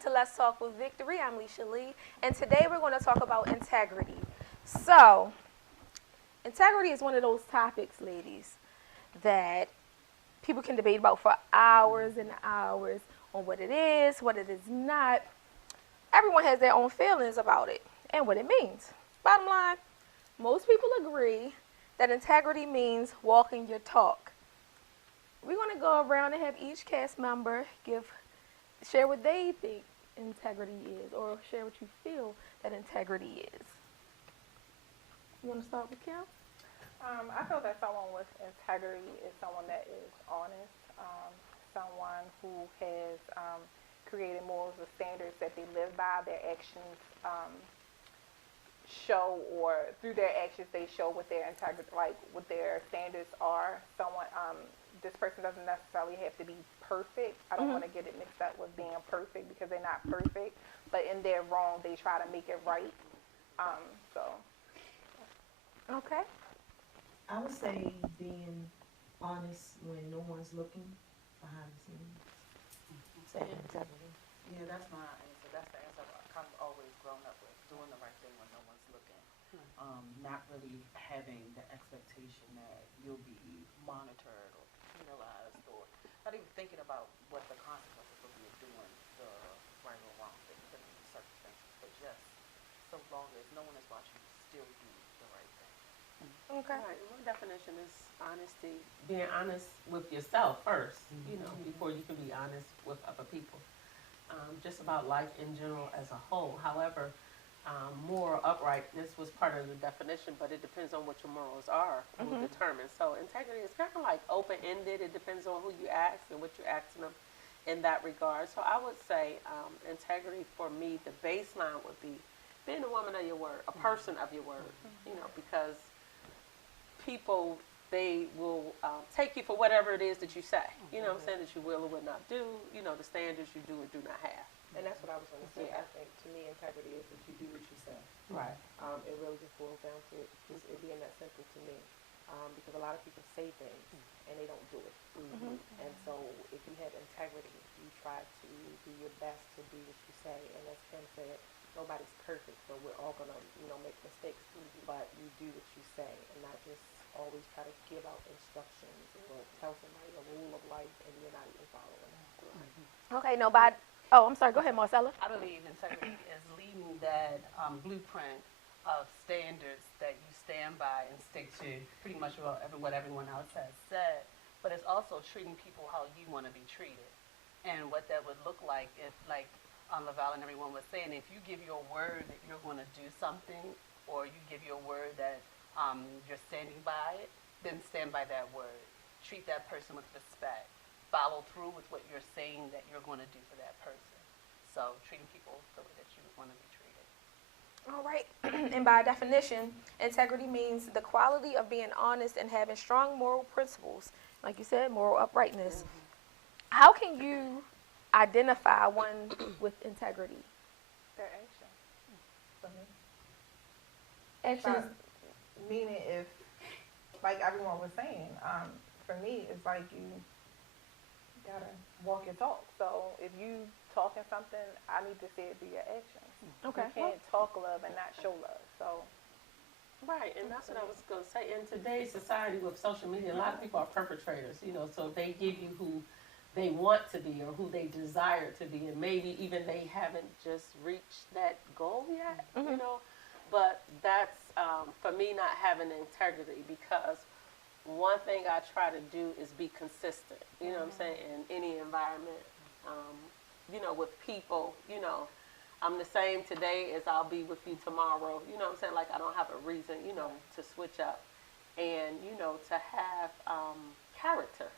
to Let's Talk with Victory. I'm Leisha Lee, and today we're going to talk about integrity. So, integrity is one of those topics, ladies, that people can debate about for hours and hours on what it is, what it is not. Everyone has their own feelings about it and what it means. Bottom line, most people agree that integrity means walking your talk. We're going to go around and have each cast member share what they think integrity is, or share what you feel that integrity is. You want to start with Kim? I feel that someone with integrity is someone that is honest, someone who has created morals or standards that they live by. Their actions show, or through their actions, they show what their integrity, like what their standards are. This person doesn't necessarily have to be perfect. I don't want to get it mixed up with being perfect, because they're not perfect. But in their wrong, they try to make it right. So. Okay. I would say being honest when no one's looking behind the scenes. Say integrity. Yeah, that's my answer. That's the answer I've kind of always grown up with, doing the right thing when no one's looking. Not really having the expectation that you'll be monitored or penalized, or not even thinking about what the consequences will be of doing the right or wrong thing, depending on the circumstances. But just so long as no one is watching, you still do the right thing. Okay. Right. My definition is honesty. Being honest with yourself first, before you can be honest with other people. Just about life in general as a whole. However, moral uprightness was part of the definition, but it depends on what your morals are, will determine. So integrity is kind of like open-ended. It depends on who you ask and what you're asking them in that regard. So I would say integrity for me, the baseline would be being a woman of your word, a person of your word, because people, they will take you for whatever it is that you say, what I'm saying, that you will or will not do, the standards you do or do not have. And that's what I was going to say. Yeah. I think, to me, integrity is that you do what you say. Right. It really just boils down to it being that simple to me. Because a lot of people say things and they don't do it. And so if you have integrity, you try to do your best to do what you say. And as Kim said, nobody's perfect, so we're all going to, make mistakes. But you do what you say, and not just always try to give out instructions or tell somebody a rule of life and you're not even following it. Okay, nobody. Oh, I'm sorry. Go ahead, Marcella. I believe integrity is leading that blueprint of standards that you stand by and stick to, pretty much what everyone else has said. But it's also treating people how you want to be treated, and what that would look like if, like Laval and everyone was saying, if you give your word that you're going to do something, or you give your word that you're standing by it, then stand by that word. Treat that person with respect. Follow through with what you're saying that you're going to do for that person. So treating people the way that you want to be treated. All right. And by definition, integrity means the quality of being honest and having strong moral principles. Like you said, moral uprightness. How can you identify one with integrity? Their actions. Actions. Meaning, if, like everyone was saying, for me, it's like you gotta walk your talk. So if you talking something, I need to see it through your actions. Okay. You can't talk love and not show love. So. Right, and that's what I was going to say. In today's society with social media, a lot of people are perpetrators, so they give you who they want to be or who they desire to be, and maybe even they haven't just reached that goal yet, But that's, for me, not having integrity, because one thing I try to do is be consistent, what I'm saying, in any environment, with people, I'm the same today as I'll be with you tomorrow, what I'm saying, like I don't have a reason, to switch up, and, to have character,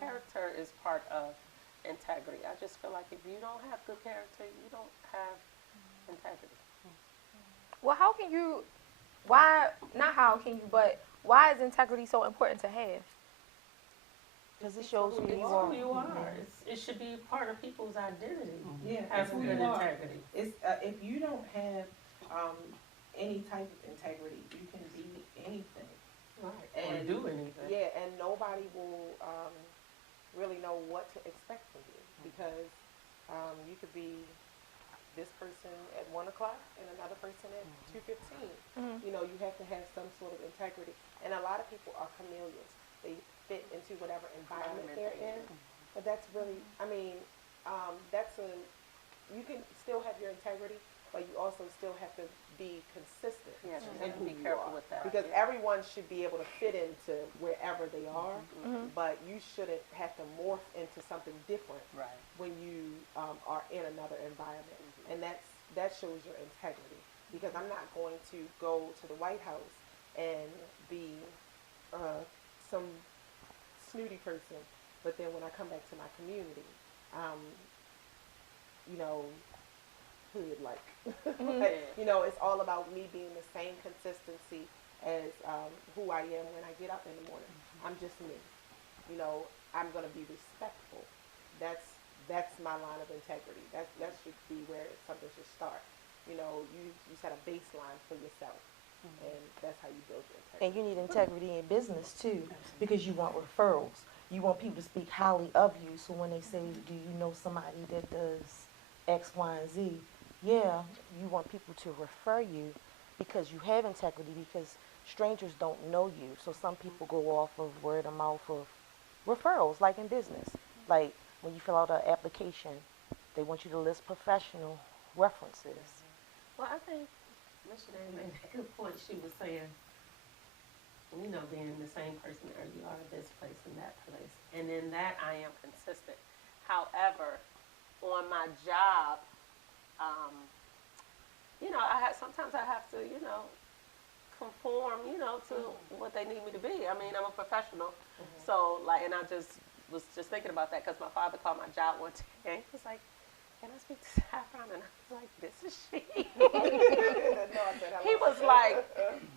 character is part of integrity. I just feel like if you don't have good character, you don't have integrity. Well, but why is integrity so important to have? Because it shows who you are. Who you are. It should be part of people's identity. Yeah, Have it's who good you are. integrity. It's if you don't have any type of integrity, you can be anything. Right. And or do anything. Yeah, and nobody will really know what to expect from you, because you could be this person at 1 o'clock and another person at 2:15. You know, you have to have some sort of integrity. And a lot of people are chameleons. They fit into whatever environment they're in. But that's really, I mean, you can still have your integrity, but you also still have to be consistent. Yeah, in you have to who be you careful are. with that. Because everyone should be able to fit into wherever they are, but you shouldn't have to morph into something different Right. when you are in another environment. And that shows your integrity. Because I'm not going to go to the White House and be some snooty person, but then when I come back to my community, you know, hood-like. But, you know, it's all about me being the same consistency as who I am when I get up in the morning. I'm just me. You know, I'm going to be respectful. That's my line of integrity. That should be where something should start. You know, you set a baseline for yourself, and that's how you build your integrity. And you need integrity in business too, because you want referrals. You want people to speak highly of you. So when they say, "Do you know somebody that does X, Y, and Z?" Yeah, you want people to refer you because you have integrity. Because strangers don't know you, so some people go off of word of mouth of referrals, like in business. Like when you fill out an application, they want you to list professional references. Well, I think Ms. Shanae made a good point. She was saying, you know, being the same person that you are at this place and that place. And in that, I am consistent. However, on my job, you know, sometimes I have to, you know, conform, you know, to what they need me to be. I mean, I'm a professional. So, like, and I was just thinking about that because my father called my job one day. He was like, "Can I speak to Saffron?" And I was like, "This is she." He was like,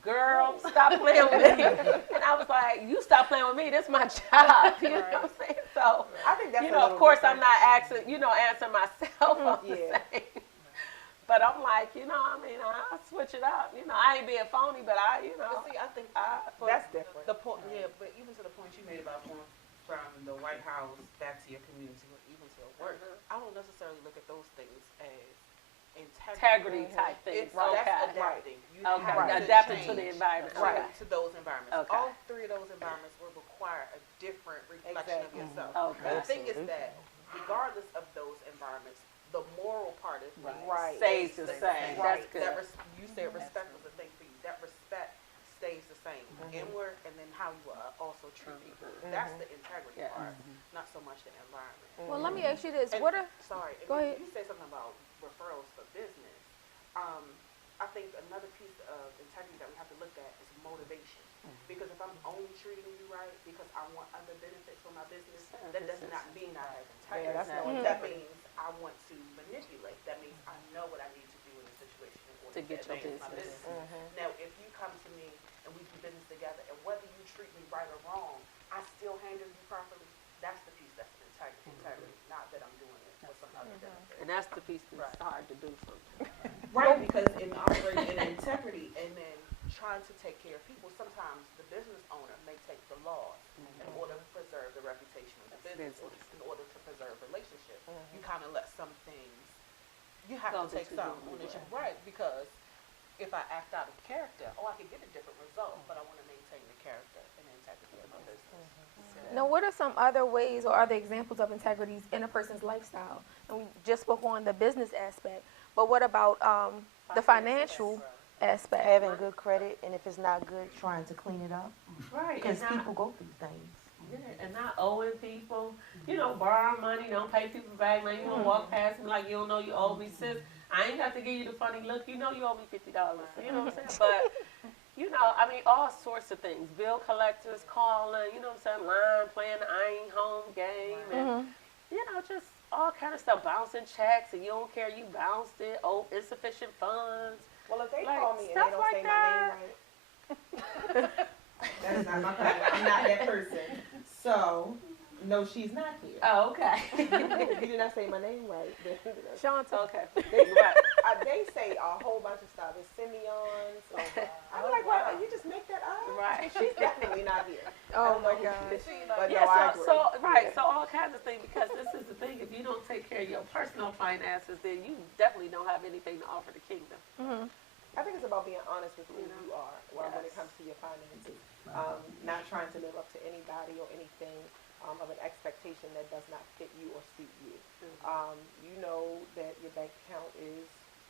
"Girl, stop playing with me." And I was like, "You stop playing with me. This is my job." You know what I'm saying? So, I think that's you know, of course, I'm not answering myself on the same. But I'm like, you know, I mean, I switch it up. You know, I ain't being phony, but you know. But see, I think That's different. the point, yeah, but even to the point you made about going from the White House back to your community or even to work, I don't necessarily look at those things as integrity Integrity type things. It's that's Okay. adapting. You Okay. have to Adapting to change the environment. right, Okay. to those environments. Okay. All three of those environments will require a different reflection of yourself. Okay. The thing is that regardless of those environments, the moral part of things Right. Stays the same. Right. That's good. You said respect was a thing for you. That respect stays the same inward, and then how you also treat people. That's the integrity Yeah. part, not so much the environment. Well, let me ask you this: And- what are Sorry, Go ahead. you said something about referrals for business. I think another piece of integrity that we have to look at is motivation. Because if I'm only treating you right because I want other benefits for my business, that does not mean I have integrity. Yeah, that's no That integrity. means I want to manipulate. That means I know what I need to do in a situation in order To get your advance my business. business. Now, if you come to me and we do business together, and whether you treat me right or wrong, I still handle you properly. That's the piece that's integrity, not that I'm doing it for some other benefit. And that's the piece that's hard to do sometimes. Right, because in operating in integrity and then trying to take care of people, sometimes the business owner may take the laws in order to preserve the reputation of the business, or in order to preserve relationships. You kind of let some things, you have Go to take that you some do ownership, right. right? Because if I act out of character, I could get a different result, but I want to maintain the character and the integrity of my business. now? What are some other ways or other examples of integrities in a person's lifestyle? And we just spoke on the business aspect, but what about the financial aspect? Having good credit, and if it's not good, trying to clean it up. Right. Because people go through things. Yeah, and not owing people, you know, borrow money, don't pay people back. Like, you don't walk past me like you don't know you owe me, sis. I ain't got to give you the funny look. You know you owe me $50. You know what I'm saying? But, you know, I mean, all sorts of things. Bill collectors calling, you know what I'm saying? Line playing the I ain't home game. And, you know, just all kind of stuff. Bouncing checks, and you don't care. You bounced it. Oh, insufficient funds. Well, if they Like, call me and stuff they don't like say that. my name right, that is not my problem. I'm not that person. So, no, she's not here. Oh, okay. If you did not say my name right, then Shanta. Okay. they, Right. They say a whole bunch of stuff. It's Simeon's. I'm like, well, you just make that up? Right. She's definitely not here. Oh my God. gosh. But Yeah, no, I agree. right, Yeah. so all kinds of things, because this is the thing, if you don't take care of your personal finances, then you definitely don't have anything to offer the kingdom. Mm-hmm. I think it's about being honest with who You know? you are when it Yes. comes to your finances. Not trying to live up to anybody or anything of an expectation that does not fit you or suit you. You know that your bank account is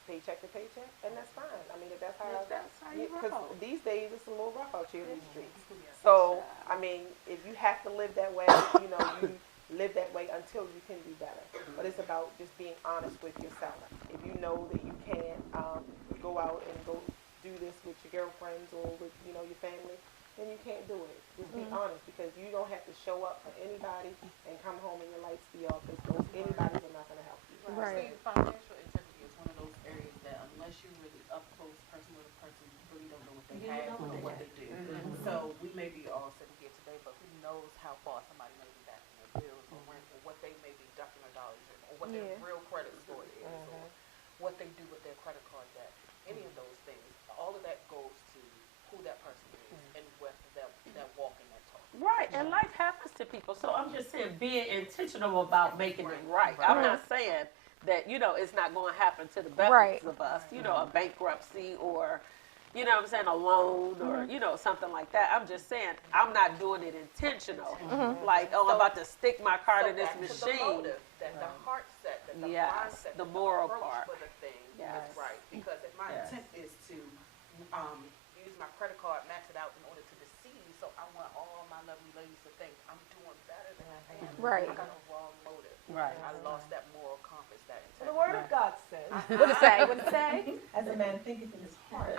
paycheck to paycheck, and that's fine. I mean, if that's how, That's how you because roll. these days it's a little rough out here in these streets. So, I mean, if you have to live that way, you know, you live that way until you can do better. But it's about just being honest with yourself. If you know that you can't go out and go do this with your girlfriends or with, you know, your family, then you can't do it. Just be honest, because you don't have to show up for anybody and come home and your lights be off, because those anybody's are not going to help you. Right. See, financial integrity is one of those areas that unless you're really up close, person to person, you really don't know what they have or what they do. So we may be all sitting here today, but who knows how far somebody may be back in their bills or rent, or what they may be ducking their dollars in, or what their Yeah. real credit score is, or what they do with their credit card debt. Any of those things, all of that goes to who that person is and whether they're walking that talk. Right, and life happens to people, so I'm just saying, being intentional about making it right. I'm not saying that, you know, it's not going to happen to the best Right. of us, you know, a bankruptcy or, you know what I'm saying, a loan or, you know, something like that. I'm just saying, I'm not doing it intentional. Like, oh, I'm about to stick my card in this back to the machine. motive, that the heart set, that the Yes, mindset, the that moral approach part. for the thing Yes. is right. Because if my Yes. intent is to use my credit card, max it out in order to deceive, so I want all my lovely ladies to think I'm doing better than I am. Right. I got a wrong motive. Right. I lost that moral compass, that The integrity. Word of God says, What it say? What it say? As a man thinketh in his heart,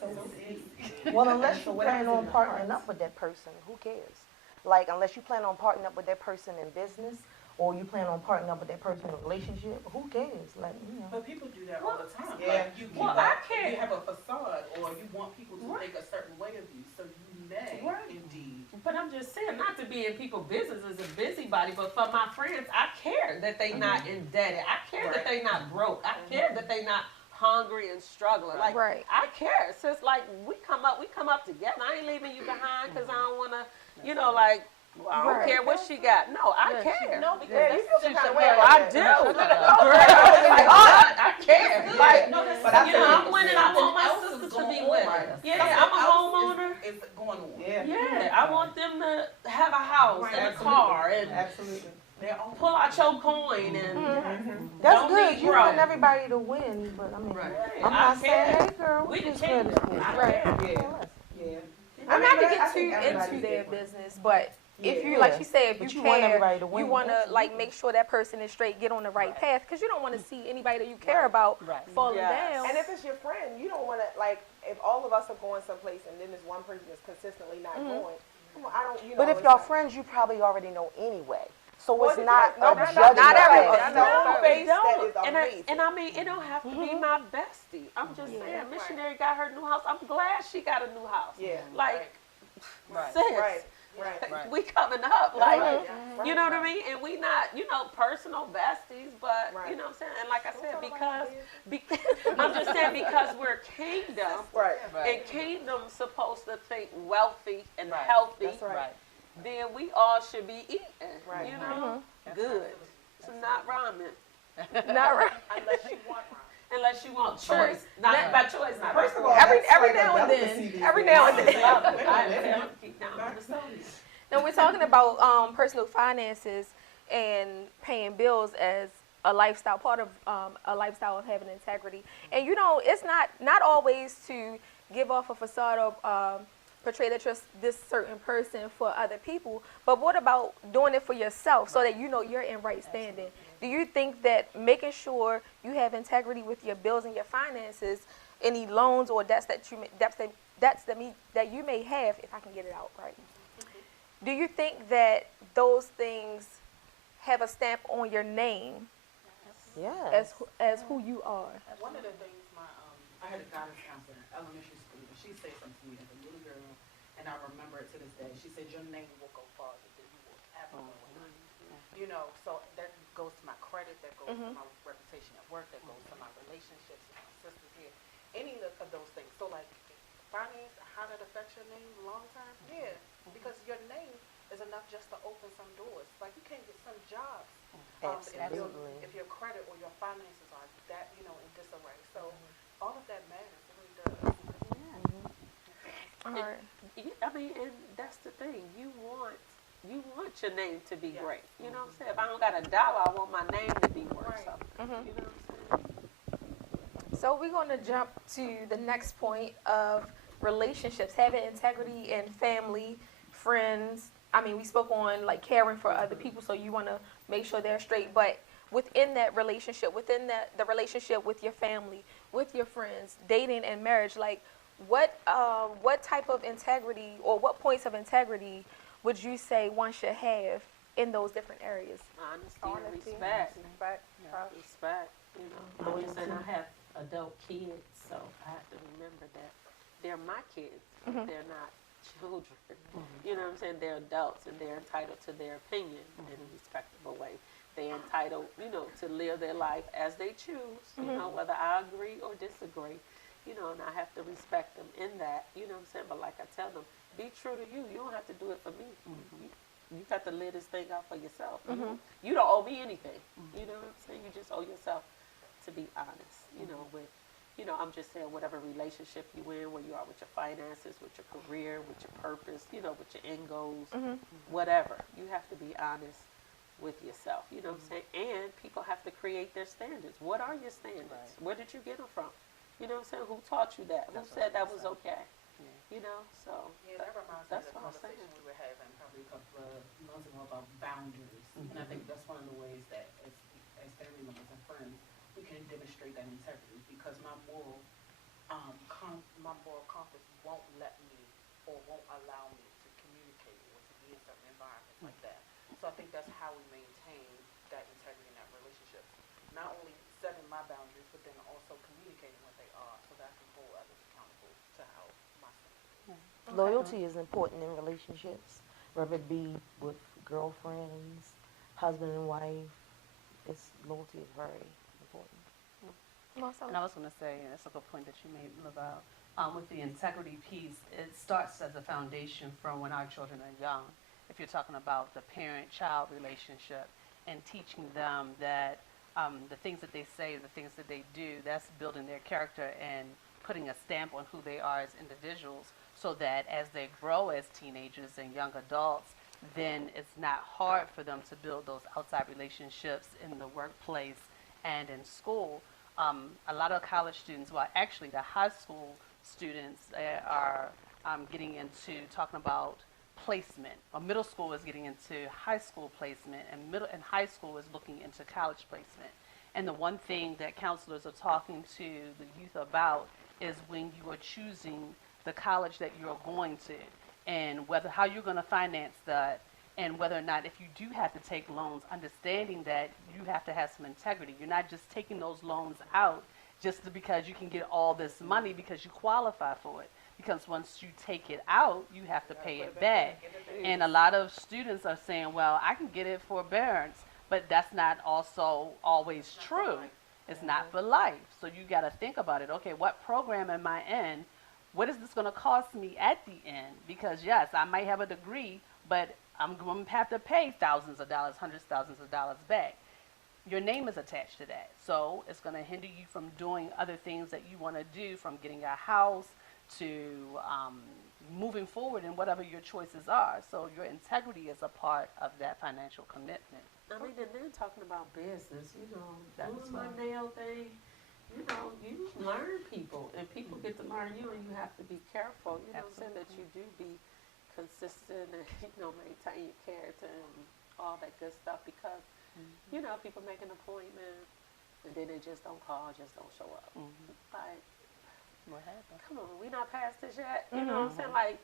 so is he. Well, unless So you whatever's plan on in your partnering heart. up with that person, who cares? Like, unless you plan on partnering up with that person in business, or you plan on partnering up with that person in a relationship, who cares? Like, you know. But people do that all the time. Yeah. Like you keep Well, I up, can't- you have a facade, or you want people to Right. think a certain way of you, so you may Right. indeed. But I'm just saying, not to be in people's business as a busybody, but for my friends, I care that they not indebted. I care that they not broke. I care that they not hungry and struggling. Like, Right. I care. So it's like we come up together. I ain't leaving you behind because I don't want to, you know, like, well, I don't Right. care what she got. No, I Yeah, care. No, because yeah, you that's feel just kind of a way way. about I that. do. No, I care. Like, you know, I'm winning. I want my Something else sisters is to be going winning. on. Yeah, Something I'm a else homeowner. Is going on. Yeah. Yeah, I want them to have a house Right, and a absolutely. car and Absolutely. They're on. pull out your coin and That's Don't good. be You broke. want everybody to win, but I mean, Right. I'm I not saying, care. hey girl, We the what's your credit kingdom. score? I Right. care. Yeah. Yeah. I'm not to but I get think too everybody's into their different. business, but if Yeah. you, like she said, if But you you want care, everybody to you win. want to Absolutely. like make sure that person is straight, get on the right path, because you don't want to see anybody that you care about Right. falling Yes. down. And if it's your friend, you don't want to, like, if all of us are going someplace and then there's one person that's consistently not going, come on, I don't, you know. But if it's y'all like- friends, you probably already know anyway. So Well, it's it not depends. No, a not judgment. everyone. thing. I No, know. face that don't. is amazing. And I mean, it don't have to be my bestie. I'm just saying, missionary got her new house. I'm glad she got a new house. Yeah. Like, Right. sis, Right. Right. Right. we coming up. Like, Right. you know what I mean? And we not, you know, personal besties, but Right. you know what I'm saying? And like I said, Don't talk about because I'm just saying because we're kingdom, Right. and kingdom's supposed to think wealthy and Right. healthy, That's right. Right. then we all should be eating. Right. You know? Good. It's not ramen. Not right. Unless you want one. Unless you want choice. Not by choice, not First by of all, Every that's like a now and delicacy then, these every days. now and then. I tell them, keep down on the sodium. Now we're talking about personal finances and paying bills as a lifestyle, part of a lifestyle of having integrity. And you know, it's not always to give off a facade of portray that you're this certain person for other people, but what about doing it for yourself so that you know you're in right standing? Do you think that making sure you have integrity with your bills and your finances, any loans or debts that you may have, if I can get it out right? Do you think that those things have a stamp on your name Yes. as who you are? One of the things I had a guidance counselor in elementary school, and she said something to me as a little girl, and I remember it to this day. She said, your name will go farther than you will ever know. You know, so that goes to my credit, that goes to my reputation at work, that goes to my relationships with my sisters here, any of those things. So like finance, how that affects your name long term? Yeah, because your name is enough just to open some doors. Like you can't get some jobs Absolutely. if your credit or your finances are that in disarray. So all of that matters. It really does. All right. I mean, and that's the thing. You want your name to be great. You know what I'm saying? If I don't got $1, I want my name to be worth something. You know what I'm saying? So we're going to jump to the next point of relationships, having integrity in family, friends. I mean, we spoke on like caring for other people, so you want to make sure they're straight. But within that relationship, within the relationship with your family, with your friends, dating and marriage, like what type of integrity or what points of integrity would you say one should have in those different areas? Honesty, respect. Trust. Respect. You know, I'm just saying I have adult kids, so I have to remember that they're my kids. They're not children. You know what I'm saying? They're adults and they're entitled to their opinion in a respectable way. They're entitled, to live their life as they choose, whether I agree or disagree, and I have to respect them in that, you know what I'm saying? But like I tell them, be true to you. You don't have to do it for me. You got to live this thing out for yourself. You don't owe me anything. You know what I'm saying? You just owe yourself to be honest, with, I'm just saying whatever relationship you in, where you are with your finances, with your career, with your purpose, with your end goals, whatever. You have to be honest with yourself, you know what I'm saying? And people have to create their standards. What are your standards? Right. Where did you get them from? You know what I'm saying? Who taught you that? Who said that was okay? So that reminds me of the conversation we were having probably a couple of months ago about boundaries. And I think that's one of the ways that as family members and friends, we can demonstrate that integrity, because my moral compass won't let me or won't allow me to communicate or to be in certain environments like that. So I think that's how we maintain that integrity in that relationship. Not only setting my boundaries, but then also communicating what they are, so that I can hold others accountable to how my standards is. Loyalty is important in relationships, whether it be with girlfriends, husband and wife. Loyalty is very important. And I was going to say, and that's a good point that you made about with the integrity piece, it starts as a foundation from when our children are young. If you're talking about the parent-child relationship and teaching them that the things that they say, the things that they do, that's building their character and putting a stamp on who they are as individuals, so that as they grow as teenagers and young adults, then it's not hard for them to build those outside relationships in the workplace and in school. A lot of college students, well, actually the high school students are getting into talking about placement. Or middle school is getting into high school placement, and high school is looking into college placement. And the one thing that counselors are talking to the youth about is when you are choosing the college that you're going to, and how you're going to finance that, and whether or not, if you do have to take loans, understanding that you have to have some integrity. You're not just taking those loans out just because you can get all this money because you qualify for it. Because once you take it out, you have to pay it back. And a lot of students are saying, well, I can get it forbearance, but that's not also always true. It's not for life. So you got to think about it. Okay, what program am I in? What is this going to cost me at the end? Because yes, I might have a degree, but I'm going to have to pay thousands of dollars, hundreds of thousands of dollars back. Your name is attached to that. So it's going to hinder you from doing other things that you want to do, from getting a house to moving forward in whatever your choices are. So your integrity is a part of that financial commitment. I mean, and then talking about business, That's doing my nail thing, you learn people, and people get to learn you, and you have to be careful, what I'm saying, that you do be consistent and, maintain your character and all that good stuff, because, people make an appointment, and then they just don't call, just don't show up. Like, What happened? come on, we not past this yet? You know what I'm saying? Like,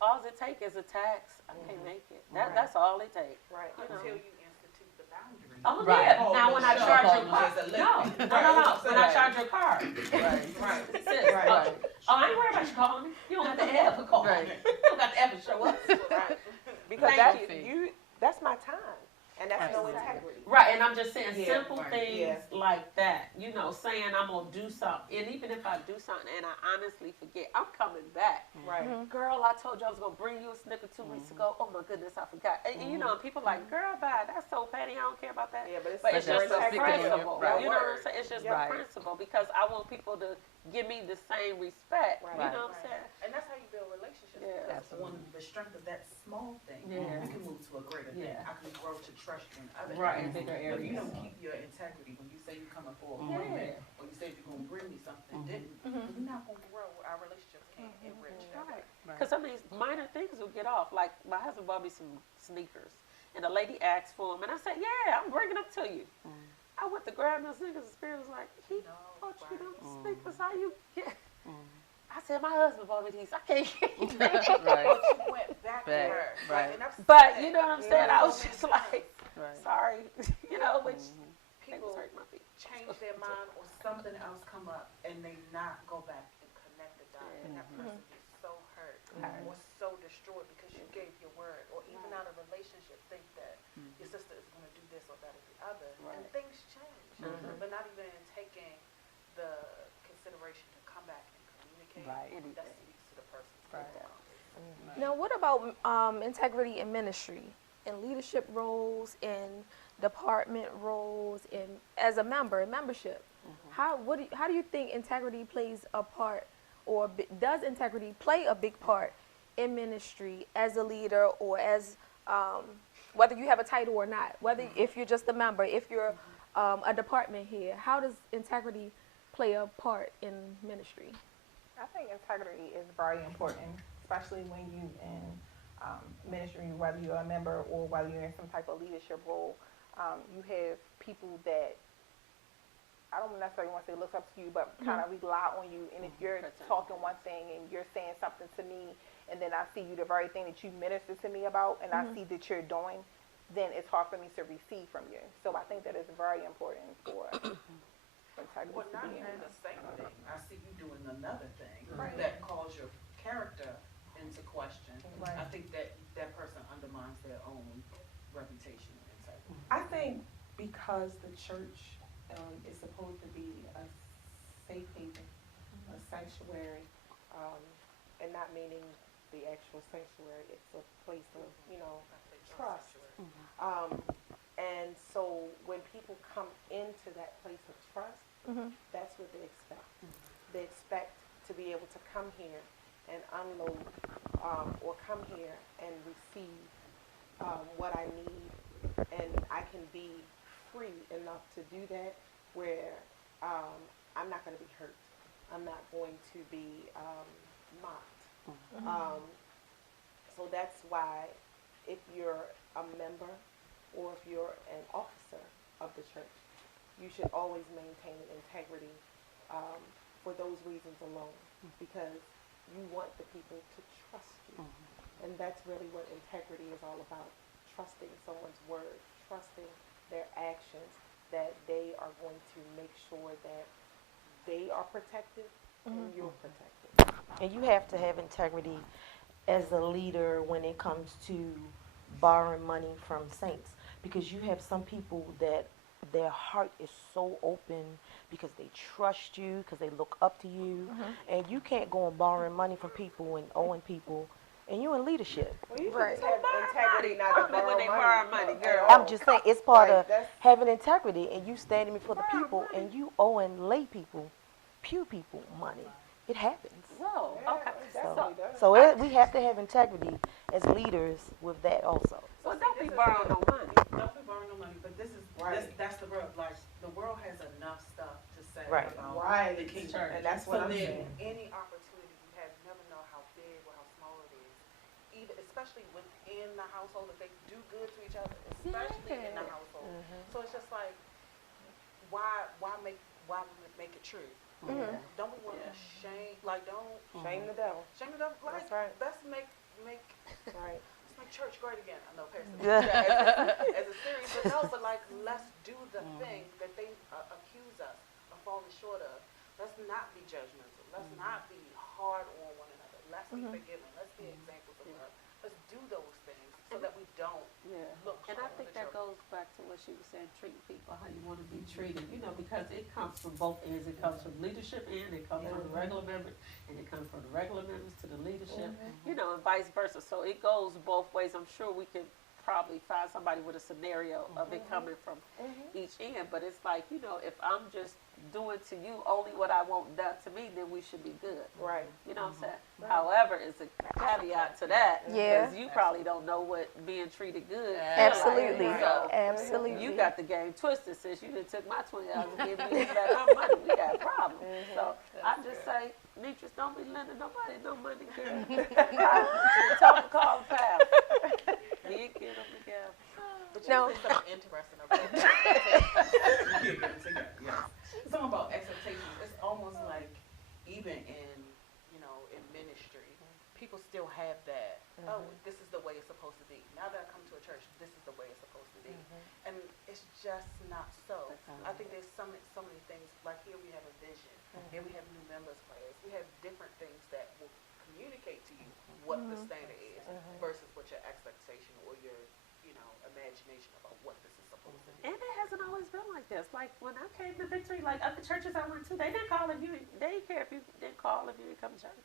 all it take is a tax. I can't make it. That's all it takes. Right. Until you institute the boundary. Oh, Right. yeah. Now, when I charge your car, no. When I charge your car, Right. sis, Right. oh, I ain't worried about you calling me. You don't have to ever call me. Right. You don't have to ever show up. Because Thank that's you. that's my time, and that's no integrity. Right, and I'm just saying Yeah, simple right, things yeah. like that. You know, saying I'm gonna do something, and even if I do something and I honestly forget, I'm coming back. Right. Girl, I told you I was gonna bring you a snicker 2 weeks ago. Oh my goodness, I forgot. And, you know, and people like, girl, bye. That's so petty. I don't care about that. Yeah, but it's, But it's But just that's a sticking in your- principle. right. You know what I'm saying? It's just a Right. principle because I want people to give me the same respect. Right. You know what I'm saying? And that's how you build relationships. Yeah. Because Absolutely. on the strength of that small thing, Yeah. you can move to a greater thing. Yeah. I can grow to trust you in other Right, areas. bigger But if you areas. don't keep your integrity when you say you're coming for a Yeah. appointment, or you say you're gonna bring me something, then you're not gonna grow. Our relationships can't enrich that way. Because some of these minor things will get off. Like my husband bought me some sneakers, and the lady asked for them, and I said, "Yeah, I'm bringing them to you." I went to grab those sneakers. The spirit was like, "He bought you them sneakers? How you get?" I said, "My husband bought me these. I can't get you." Right. But you went back to Back, her. right. And I've But seen you that. know what I'm saying? I was just like, Right. sorry, you know, which things People hurt my feet. change their mind or something else come up and they not go back and connect the dots. And that person is so hurt or so destroyed because you gave your word, or even out of relationship think that your sister is going to do this or that or the other. And Right. things change. But not even taking the consideration to come back and communicate. Right. That speaks to the person's Right. compass. Now, what about integrity in ministry, in leadership roles, in department roles, in as a member, in membership? How do you think integrity plays a part, or does integrity play a big part in ministry as a leader, or as whether you have a title or not, whether if you're just a member, if you're a department head, how does integrity play a part in ministry? I think integrity is very important, especially when you in ministry, whether you're a member or whether you're in some type of leadership role. You have people that I don't necessarily want to say looks up to you, but kind of rely on you. And if you're talking one thing and you're saying something to me, and then I see you the very thing that you minister to me about, and I see that you're doing, then it's hard for me to receive from you. So I think that is very important for integrity Well, to not be even in. the same thing. I see you doing another thing Right. that calls your character into question. Right. I think that that person undermines their own reputation and integrity. I think because the church is supposed to be a safe haven, a sanctuary, and not meaning the actual sanctuary, it's a place of, trust. And so when people come into that place of trust, that's what they expect. They expect to be able to come here and unload, or come here and receive what I need, and I can be free enough to do that where I'm not going to be hurt. I'm not going to be mocked. So that's why if you're a member or if you're an officer of the church, you should always maintain integrity for those reasons alone, because you want the people to trust you. And that's really what integrity is all about, trusting someone's word, trusting their actions, that they are going to make sure that they are protected and you're protected. And you have to have integrity as a leader when it comes to borrowing money from saints, because you have some people that their heart is so open because they trust you, because they look up to you, and you can't go and borrowing money from people and owing people, and you're in leadership. Well, you Right. have integrity not to borrow when they money. borrow money, girl. I'm just saying, it's part Right, of that's- having integrity, and you standing before the people, and you owing lay people, pew people money. It happens. Whoa, Yeah, okay. it definitely does. So we have to have integrity as leaders with that also. Well, don't be borrowing no money. Don't be borrowing no money, but this is that's the world. Like the world has enough stuff to say Right. about Right, the kingdom. Church. and that's what So I'm then, saying. any opportunity you have, you never know how big or how small it is. Even especially within the household, if they do good to each other, especially in the household. So it's just like, why make it true? Don't we want to shame? Like, don't Shame the devil. shame the devil. Like, That's right. let's make Right. let's make church great again. I know, Pastor. Yeah. As a series, but no, but like, let's do the thing that they accuse us of falling short of. Let's not be judgmental. Let's not be hard on one another. Let's be forgiving. Let's be examples of love. let's do those things so that we don't Yeah, look. and I on think the that church. goes back to what she was saying, treating people how you want to be treated, you know, because it comes from both ends. It comes from leadership and it comes from the regular members, and it comes from the regular members to the leadership, you know, and vice versa. So it goes both ways. I'm sure we could probably find somebody with a scenario of it coming from each end, but it's like, you know, if I'm just doing to you only what I want done to me, then we should be good. Right. You know what I'm saying? However, it's a caveat to that. Yeah. Because you probably don't know what being treated good feel like. Absolutely. So Absolutely. you got the game twisted since you done took my $20 and gave me back our money. We got problems. So I just say, Nitris, don't be lending nobody no money, girl. Tell them to call the pal. Me and get them together. But you No. said something interesting about expectations. Yes. Something about expectations. It's almost like even in ministry, people still have that. Oh, this is the way it's supposed to be. Now that I come to a church, this is the way it's supposed to be, and it's just not so. I think there's so many things. Like here we have a vision. Here we have new members class. We have different things that will communicate to you what the standard is versus what your expectation or your imagination about what this is supposed to be. And it hasn't always been like this. Like when I came to Victory, like other churches I went to, they didn't call if you, they didn't care if you didn't call if you didn't come to church.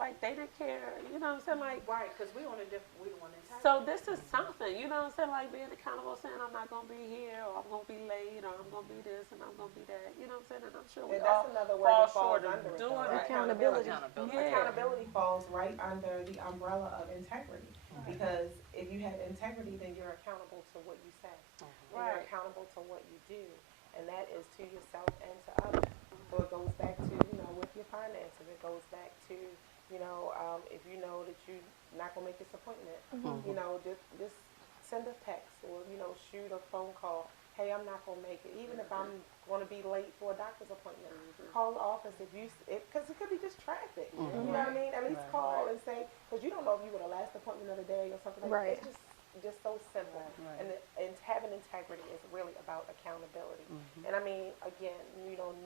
Like they didn't care, you know what I'm saying? Like, Right, because we on a different, we want to so this is something, you know what I'm saying? Like being accountable, saying I'm not gonna be here, or I'm gonna be late, or I'm gonna be this, and I'm gonna be that. You know what I'm saying? And I'm sure we And all that's another word fall that falls short of under it, doing though, it. right? Accountability. Yeah. Accountability falls right under the umbrella of integrity. Because if you have integrity, then You're accountable to what you say. And Right. you're accountable to what you do. And that is to yourself and to others. So it goes back to, with your finances. It goes back to, if you know that you're not going to make this appointment, just send a text or, shoot a phone call. Hey, I'm not going to make it. Even if I'm going to be late for a doctor's appointment, call the office because it could be just traffic. You know what I mean? At least call and say, because you don't know if you were the last appointment of the day or something like Right. that. It's just so simple. And having integrity is really about accountability. And I mean, again,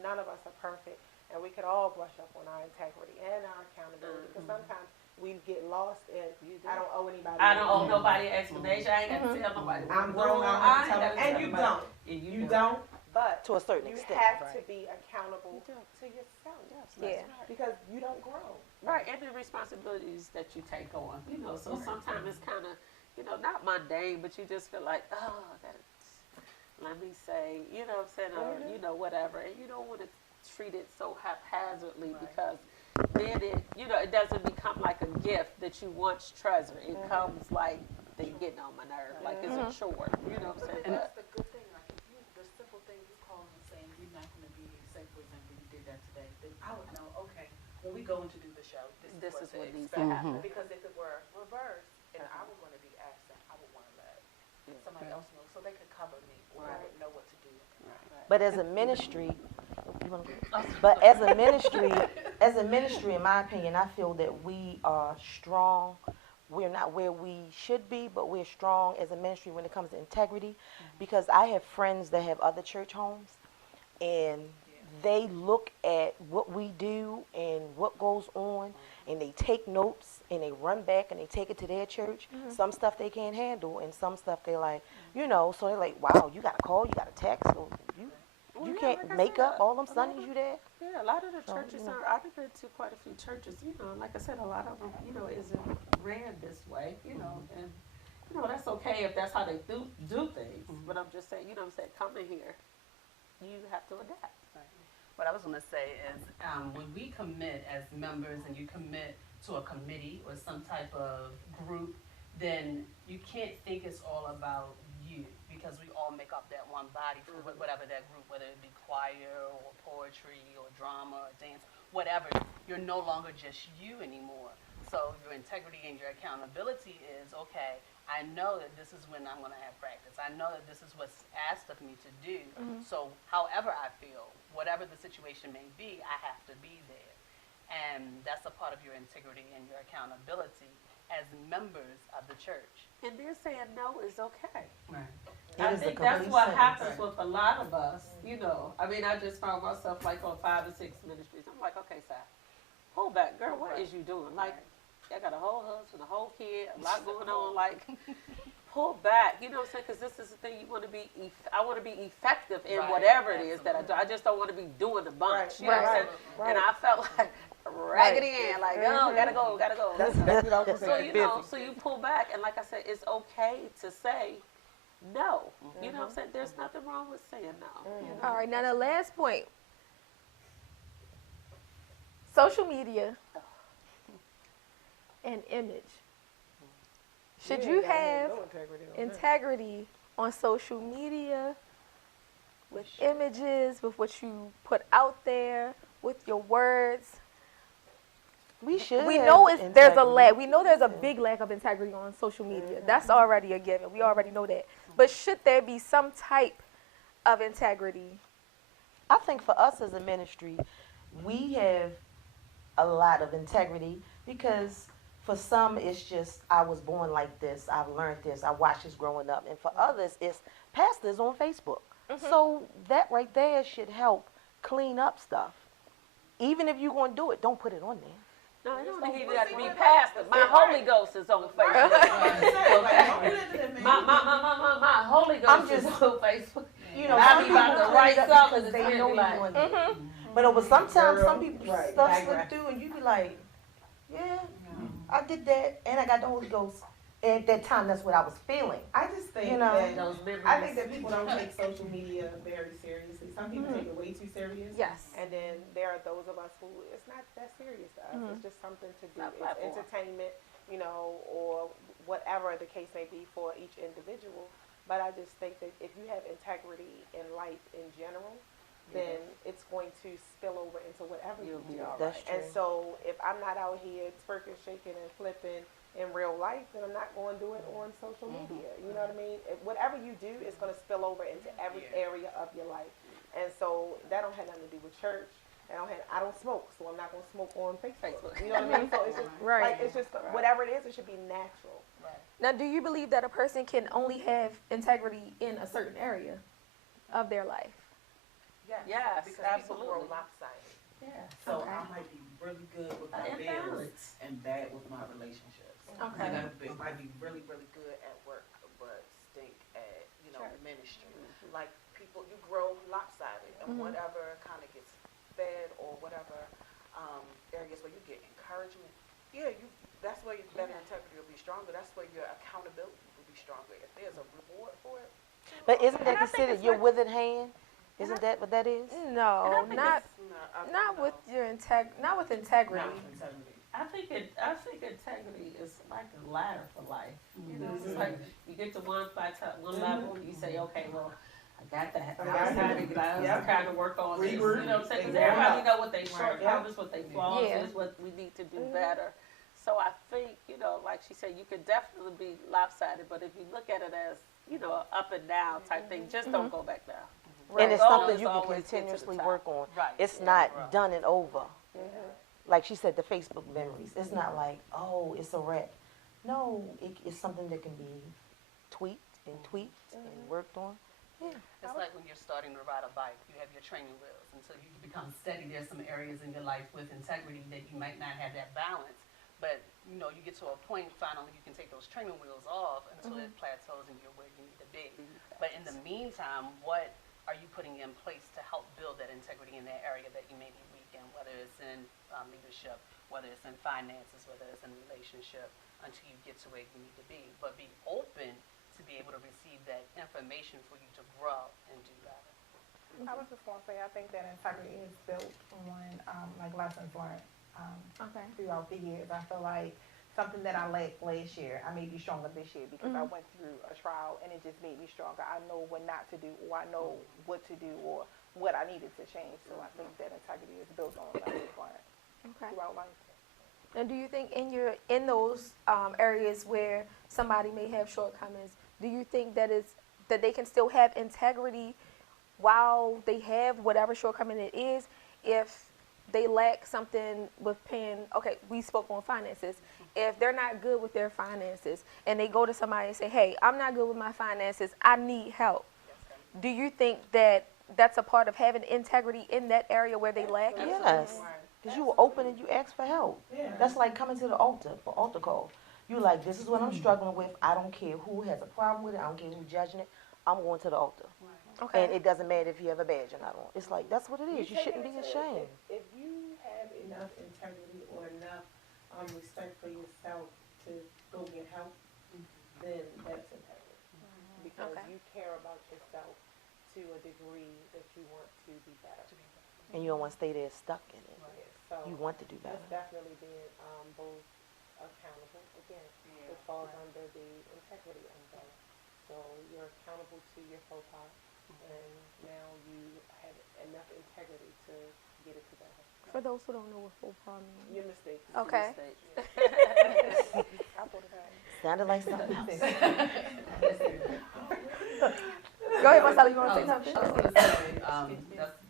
none of us are perfect, and we could all brush up on our integrity and our accountability. Because sometimes we get lost in, I don't owe anybody. I don't owe nobody an explanation. I ain't got to tell nobody. what I'm to do. grown, I I have ain't to tell gotta them, and tell you nobody. don't. And You don't. But To a certain you extent. have to be accountable You do. to yourself. Yeah. Because you don't grow. Right, and the responsibilities that you take on, so sometimes it's kind of, not mundane, but you just feel like, oh, let me say, you know what I'm saying, or, whatever, and you don't want to treat it so haphazardly because then it doesn't become like a gift that you once treasure. It comes like they getting on my nerve, like it's a chore, you know what I'm saying? And that's the good thing. Like the simple thing you call and saying you're not going to be, say for example, you did that today, then I would know. Okay, when we go in to do the show, this is what needs to to expect. happen. Because if it were reversed and I was going to be absent, I would want to let somebody else know so they could cover me or I would know what to do. But as a ministry, but as a ministry, in my opinion, I feel that we are strong. We're not where we should be, but we're strong as a ministry when it comes to integrity. Because I have friends that have other church homes, and they look at what we do and what goes on, and they take notes and they run back and they take it to their church. Some stuff they can't handle, and some stuff they like, so they're like, wow, you got to call, you got to text, so you can't like I make said, up all them Sundays you there. Yeah, a lot of the churches I've been to quite a few churches, like I said, a lot of them, isn't ran this way, and, that's okay if that's how they do things, but I'm just saying, come in here, you have to adapt. What I was going to say is when we commit as members and you commit to a committee or some type of group, then you can't think it's all about you because we all make up that one body for whatever that group, whether it be choir or poetry or drama or dance, whatever. You're no longer just you anymore. So your integrity and your accountability is, okay, I know that this is when I'm going to have practice. I know that this is what's asked of me to do. So however I feel, whatever the situation may be, I have to be there. And that's a part of your integrity and your accountability as members of the church. And they're saying no is okay. Right. I is a think that's complete what sentence. happens with a lot of us, I mean, I just found myself like on 5 or 6 ministries. I'm like, okay, Si, hold back, girl, what is you doing? Like, I got a whole husband, a whole kid, a lot going on. Like, pull back. You know what I'm saying? Because this is the thing. You want to be. I want to be effective in Right, whatever it is that I do. I just don't want to be doing a bunch. You know what I'm saying? Right. And I felt like raggedy Ann, like, oh, gotta go. That's what I was So saying. you know, so you pull back, and like I said, it's okay to say no. You know what I'm saying? There's nothing wrong with saying no. You know? All right, now the last point. Social media and image. Should you have integrity on social media with images, with what you put out there, with your words? We should. We have know there's a integrity. lack. We know there's a big lack of integrity on social media. That's already a given. We already know that. But should there be some type of integrity? I think for us as a ministry, we have a lot of integrity because for some it's just I was born like this, I've learned this, I watched this growing up, and for others it's pastors on Facebook. So that right there should help clean up stuff. Even if you're going to do it, don't put it on there. No, I don't think you have to be pastor. My Holy Ghost is on Facebook. My Holy Ghost is on Facebook. You know, And I some be people about to clean write it up something because that's they know really you're like, doing it. But sometimes some people Right, stuff digress. slip through and you be like, yeah, I did that and I got the Holy Ghost. And at that time, that's what I was feeling. I just think You know, that those memories. I think that people don't take social media very seriously. Some people take it way too serious. Yes. And then there are those of us who it's not that serious to us. It's just something to do. Not It's platform. entertainment, you know, or whatever the case may be for each individual. But I just think that if you have integrity in life in general, then it's going to spill over into whatever you You'll be do. all That's right. And true. so if I'm not out here twerking, shaking, and flipping in real life, then I'm not going to do it on social media. You know what I mean? Whatever you do is going to spill over into every area of your life. And so that don't have nothing to do with church. I don't smoke, so I'm not going to smoke on Facebook. You know what I mean? So it's just Right. like it's just whatever it is, it should be natural. Now, do you believe that a person can only have integrity in a certain area of their life? Yes, because people grow absolutely. lopsided. Yeah. So Okay. I might be really good with my And bills balance. and bad with my relationships. Okay. And I might be really, really good at work, but stink at, ministry. Like people, you grow lopsided and whatever kind of gets fed or whatever areas where you get encouragement. Yeah, that's where your better integrity will be stronger. That's where your accountability will be stronger. If there's a reward for it. But isn't And that I think considered it's your like- withered hand? Isn't that what that is? No, not Not with your not with integrity. Not with integrity. I think integrity is like a ladder for life. You know, it's like you get to one level, you say, okay, well, I got that. Now it's time to kind of work on this. You know what I'm saying? 'Cause everybody know what they shortcomings, what they flaws Yeah. is, what we need to do better. So I think, like she said, you could definitely be lopsided, but if you look at it as, up and down type thing, just don't go back down. And it's Goal something is you can always get to the continuously top. work on. Right. It's Yeah, not right. done and over. Like she said, the Facebook memories. It's not like, oh, it's a wrap. No, it's something that can be tweaked and worked on. It's like when you're starting to ride a bike, you have your training wheels. And so you can become steady. There's some areas in your life with integrity that you might not have that balance. But, you get to a point, finally, you can take those training wheels off until it plateaus and you're where you need to be. But in the meantime, what are you putting in place to help build that integrity in that area that you may be weak in, whether it's in leadership, whether it's in finances, whether it's in relationship, until you get to where you need to be. But be open to be able to receive that information for you to grow and do better. I was just going to say, I think that integrity is built on lessons learned Okay. throughout the years. I feel like something that I lacked last year, I may be stronger this year because I went through a trial and it just made me stronger. I know what not to do, or I know what to do, or what I needed to change. So I think that integrity is built on lessons learned Okay. throughout life. And do you think in those areas where somebody may have shortcomings, do you think that they can still have integrity while they have whatever shortcoming it is, if they lack something with paying? Okay, we spoke on finances. If they're not good with their finances and they go to somebody and say, hey, I'm not good with my finances, I need help. Do you think that that's a part of having integrity in that area where they lack? Yes. Because you were open and you asked for help. Yeah. That's like coming to the altar for altar call. You like, this is what I'm struggling with. I don't care who has a problem with it. I don't care who's judging it. I'm going to the altar. Okay. And it doesn't matter if you have a badge or not on. It's like, that's what it is. You shouldn't be ashamed. If you have enough integrity or enough respect for yourself to go get help, then that's integrity. Because Okay. you care about yourself to a degree that you want to be better. And you don't want to stay there stuck in it. So You want to do better. it's definitely being both accountable. Again, it falls under the integrity umbrella. So you're accountable to your faux pas, and now you have enough integrity to get it together. For those who don't know what faux pas means. Your mistakes. Okay. I thought about it. Sounded like something else. Go ahead, Marcella, you want to say I something? was gonna say,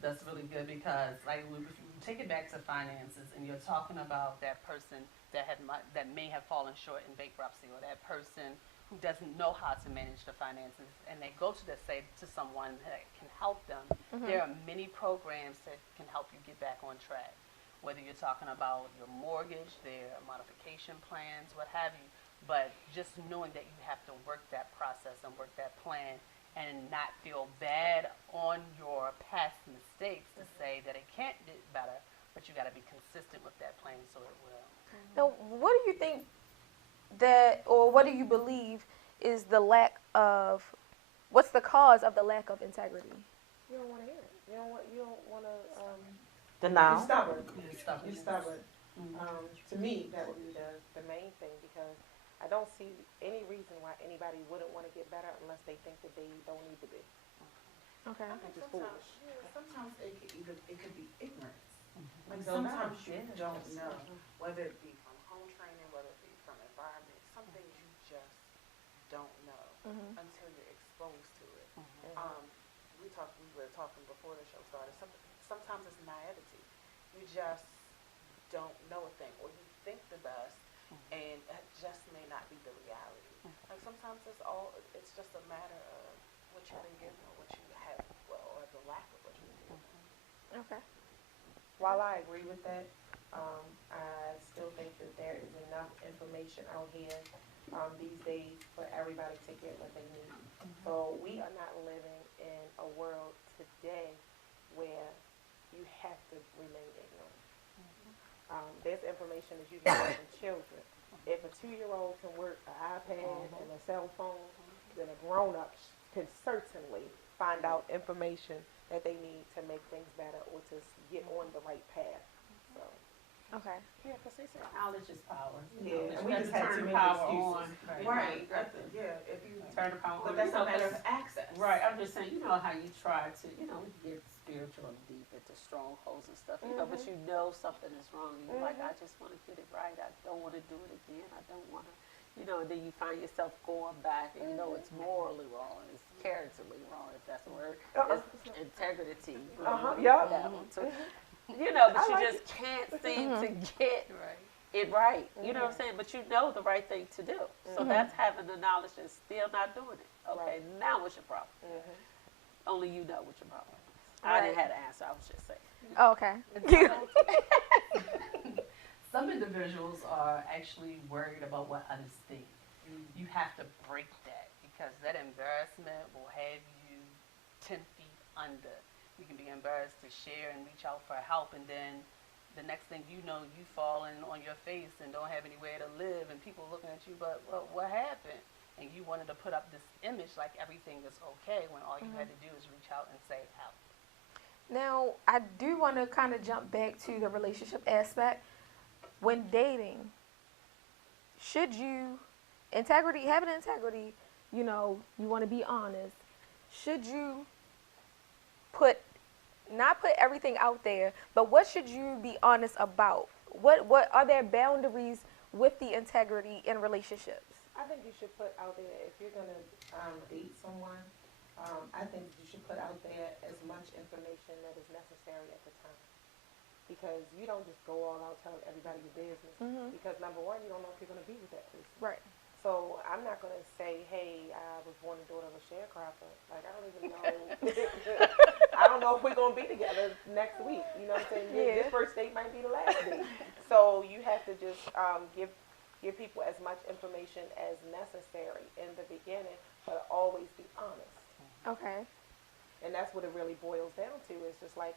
that's really good because, like, if you take it back to finances and you're talking about that person that may have fallen short in bankruptcy, or that person who doesn't know how to manage the finances, and they go to someone that can help them. There are many programs that can help you get back on track. Whether you're talking about your mortgage, their modification plans, what have you, but just knowing that you have to work that process and work that plan, and not feel bad on your past mistakes to say that it can't get better, but you got to be consistent with that plan so it will. Now, what do you think or what do you believe is the lack of, what's the cause of the lack of integrity? You don't want to hear it. You don't want to. Denial. You're stubborn. Stuff You're stubborn. To me, that would be the main thing, because I don't see any reason why anybody wouldn't want to get better unless they think that they don't need to be. Okay. I think Which is sometimes, foolish. sometimes it could be ignorance. Like Don't know. sometimes you don't know, whether it be from home training, whether it be from environment, some things you just don't know until you're exposed to it. We were talking before the show started. Sometimes it's naivety. You just don't know a thing, or you think the best, and it just may not be the reality. Like sometimes it's just a matter of what you've been given, or what you have, or the lack of what you've been given. Okay. While I agree with that, I still think that there is enough information out here these days for everybody to get what they need. So we are not living in a world today where you have to remain ignorant. There's information that you can get from children. If a 2-year-old can work an iPad and a cell phone, then a grown-up could certainly find out information that they need to make things better or to get on the right path. So. Okay. Yeah, because they say knowledge is power. Yeah, You and we have just to had turn too the many power excuses. on. Right. You know, If you turn the power on. but that's You know, a matter 'cause- of access. Right, I'm just saying, you know how you try to, we get spiritual and deep into strongholds and stuff, but you know something is wrong, and you're like, I just want to get it right, I don't want to do it again, I don't want to, and then you find yourself going back, and it's morally wrong, it's characterly wrong, if that's a word, it's integrity. Yep. That one too. But you like just can't seem to get it right, you know what I'm saying, but you know the right thing to do, so that's having the knowledge and still not doing it. Okay, now what's your problem? Only you know what your problem is. I didn't have to answer, I was just saying. Oh, okay. Some individuals are actually worried about what others think. You have to break that, because that embarrassment will have you 10 feet under. You can be embarrassed to share and reach out for help, and then the next thing you know, you falling on your face and don't have anywhere to live, and people looking at you, but what happened? And you wanted to put up this image like everything is okay, when all you had to do is reach out and say help. Now, I do want to kind of jump back to the relationship aspect. When dating, should you, having integrity, you want to be honest, should you not put everything out there, but what should you be honest about? What are there boundaries with the integrity in relationships? I think you should put out there, if you're going to date someone, I think you should put out there as much information that is necessary at the time. Because you don't just go all out telling everybody your business. Because number one, you don't know if you're going to be with that person. Right. So I'm not going to say, hey, I was born the daughter of a sharecropper. Like, I don't even know. I don't know if we're going to be together next week. You know what I'm saying? Yeah. This first date might be the last date. So you have to just give people as much information as necessary in the beginning, but always be honest. Okay. And that's what it really boils down to. It's just like,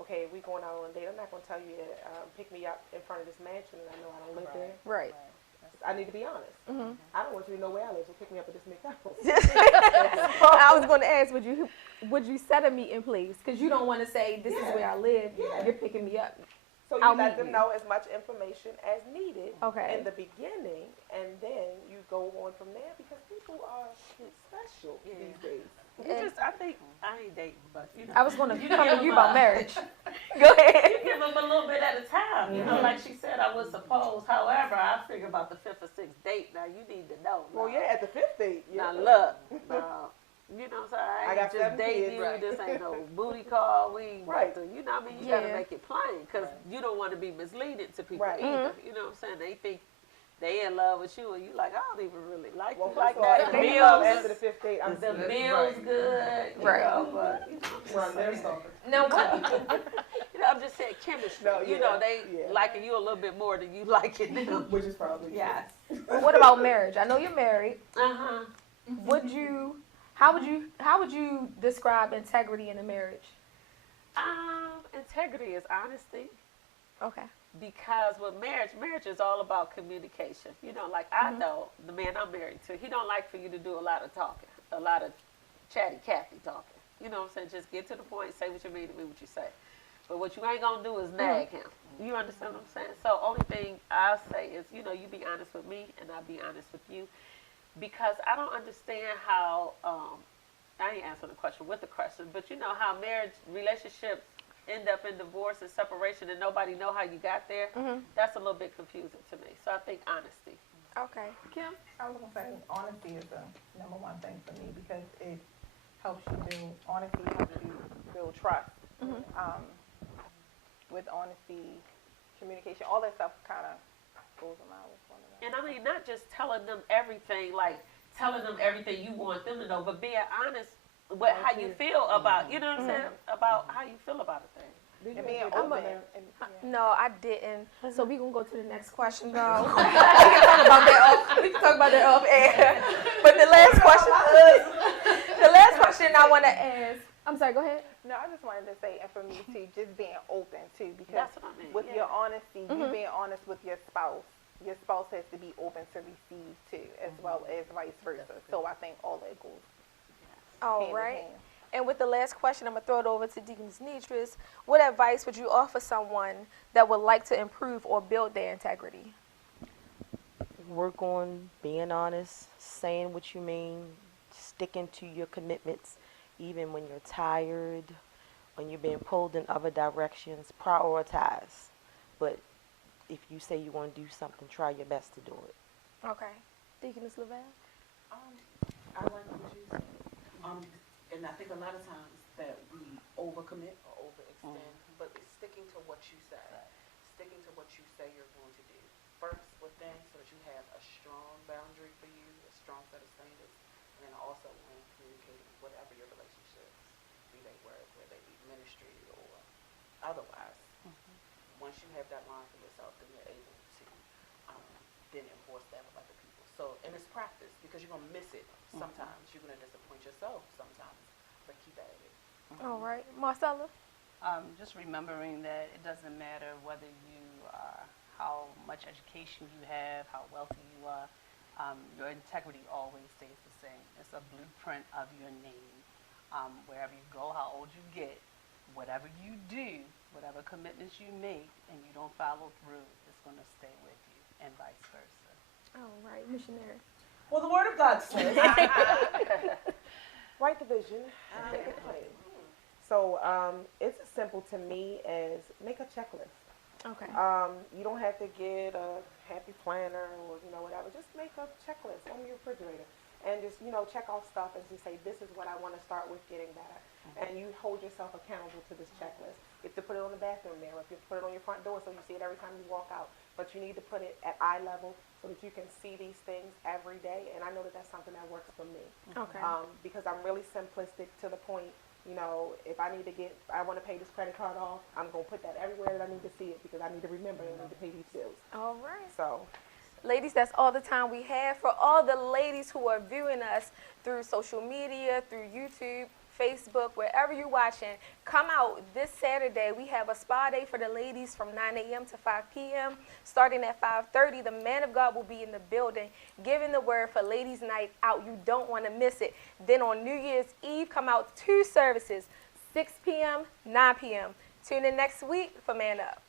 okay, we going out on a date. I'm not going to tell you to pick me up in front of this mansion and I know I don't live there. Right. I need to be honest. Mhm. I don't want you to know where I live, so pick me up at this McDonald's. I was going to ask, would you set a meeting place? Because you don't want to say this is where I live. Yeah. You're picking me up. So you I'll let meet them you. know as much information as needed Okay. in the beginning, and then you go on from there because people are special these days. I think I ain't dating, but I was going to You come give to you them about a- marriage. Go ahead. you give them a little bit at a time. You know, like she said, I would suppose. However, I figure about the 5th or 6th date. Now you need to know. Well, now. yeah, at the 5th date. Yeah. Now look, you know what I'm saying? I I ain't got just 7 dating kids. you. Right. This ain't no booty call. We ain't Right. about to, you know what I mean? You Yeah. gotta make it plain because you don't want to be misleading to people Right. either. You know what I'm saying? They think they in love with you and you like, I don't even really like Well, you first like of all, that. if The they love meals, after the 5th date, I'm the good. meals good. You Right. know, but you know, Right, there's stalker. Now, what? you know, I'm just saying chemistry. No, You yeah, know, they yeah. liking you a little bit more than you liking them. Which is probably Yes. What about marriage? I know you're married. Uh-huh. How would you describe integrity in a marriage? Integrity is honesty. Okay. Because with marriage is all about communication. You know, like I know the man I'm married to, he don't like for you to do a lot of talking, a lot of chatty Cathy talking. You know what I'm saying? Just get to the point, say what you mean to me, what you say. But what you ain't gonna do is nag him. You understand what I'm saying? So only thing I'll say is, you be honest with me and I'll be honest with you. Because I don't understand how, I ain't answering the question with the question, but you know how marriage relationships end up in divorce and separation and nobody know how you got there. That's a little bit confusing to me. So I think honesty. Okay. Kim? I was gonna say honesty is the number one thing for me because it helps you build honesty helps you build trust. With honesty, communication, all that stuff kind of goes along with one another. And I mean, not just telling them everything, like telling them everything you want them to know, but being honest with how you feel about, you know what I'm saying, about how you feel about a thing. And being I'm open a- and No, I didn't. So we gonna go to the next question, though. We can talk about that off air. But the last question I want to ask. I'm sorry. Go ahead. No, I just wanted to say, and for me too, just being open too, because That's what I mean. with yeah. your honesty, you being honest with your spouse has to be open to receive too, as well as vice versa. So I think all that goes All hand right. in hand. And with the last question, I'm gonna throw it over to Deaconess Nitris. What advice would you offer someone that would like to improve or build their integrity? Work on being honest, saying what you mean, sticking to your commitments, even when you're tired, when you're being pulled in other directions. Prioritize. But if you say you want to do something, try your best to do it. Okay. Deaconess Lavelle? I like what you said. And I think a lot of times that we overcommit or overextend, but it's sticking to what you say. Sticking to what you say you're going to do. First with things so that you have a strong boundary for you, a strong set of standards, and then also when communicating whatever your relationships, be they work, whether they be ministry or otherwise. Once you have that line for yourself, then you're able to then enforce that with other people. So, and it's practice because you're going to miss it sometimes. You're going to disappoint yourself sometimes, but keep at it. All right. Marcella? Just remembering that it doesn't matter whether you how much education you have, how wealthy you are, your integrity always stays the same. It's a blueprint of your name. Wherever you go, how old you get, whatever you do, whatever commitments you make, and you don't follow through, it's going to stay with you, and vice versa. All right. Missionary? Well, the Word of God says. Write the vision and make it plain. So it's as simple to me as make a checklist. Okay. You don't have to get a happy planner or whatever. Just make a checklist on your refrigerator and just check off stuff and just say this is what I want to start with getting better. And you hold yourself accountable to this checklist. You have to put it on the bathroom mirror. You have to put it on your front door so you see it every time you walk out. But you need to put it at eye level so that you can see these things every day. And I know that that's something that works for me. Okay. Because I'm really simplistic to the point You know, if I want to pay this credit card off, I'm going to put that everywhere that I need to see it because I need to remember I need to pay these bills. All right. So, Ladies, that's all the time we have. For all the ladies who are viewing us through social media, through YouTube, Facebook, wherever you're watching, come out this Saturday. We have a spa day for the ladies from 9 a.m. to 5 p.m. Starting at 5:30, the man of God will be in the building giving the word for Ladies Night Out. You don't want to miss it. Then on New Year's Eve, come out 2 services, 6 p.m., 9 p.m. Tune in next week for Man Up.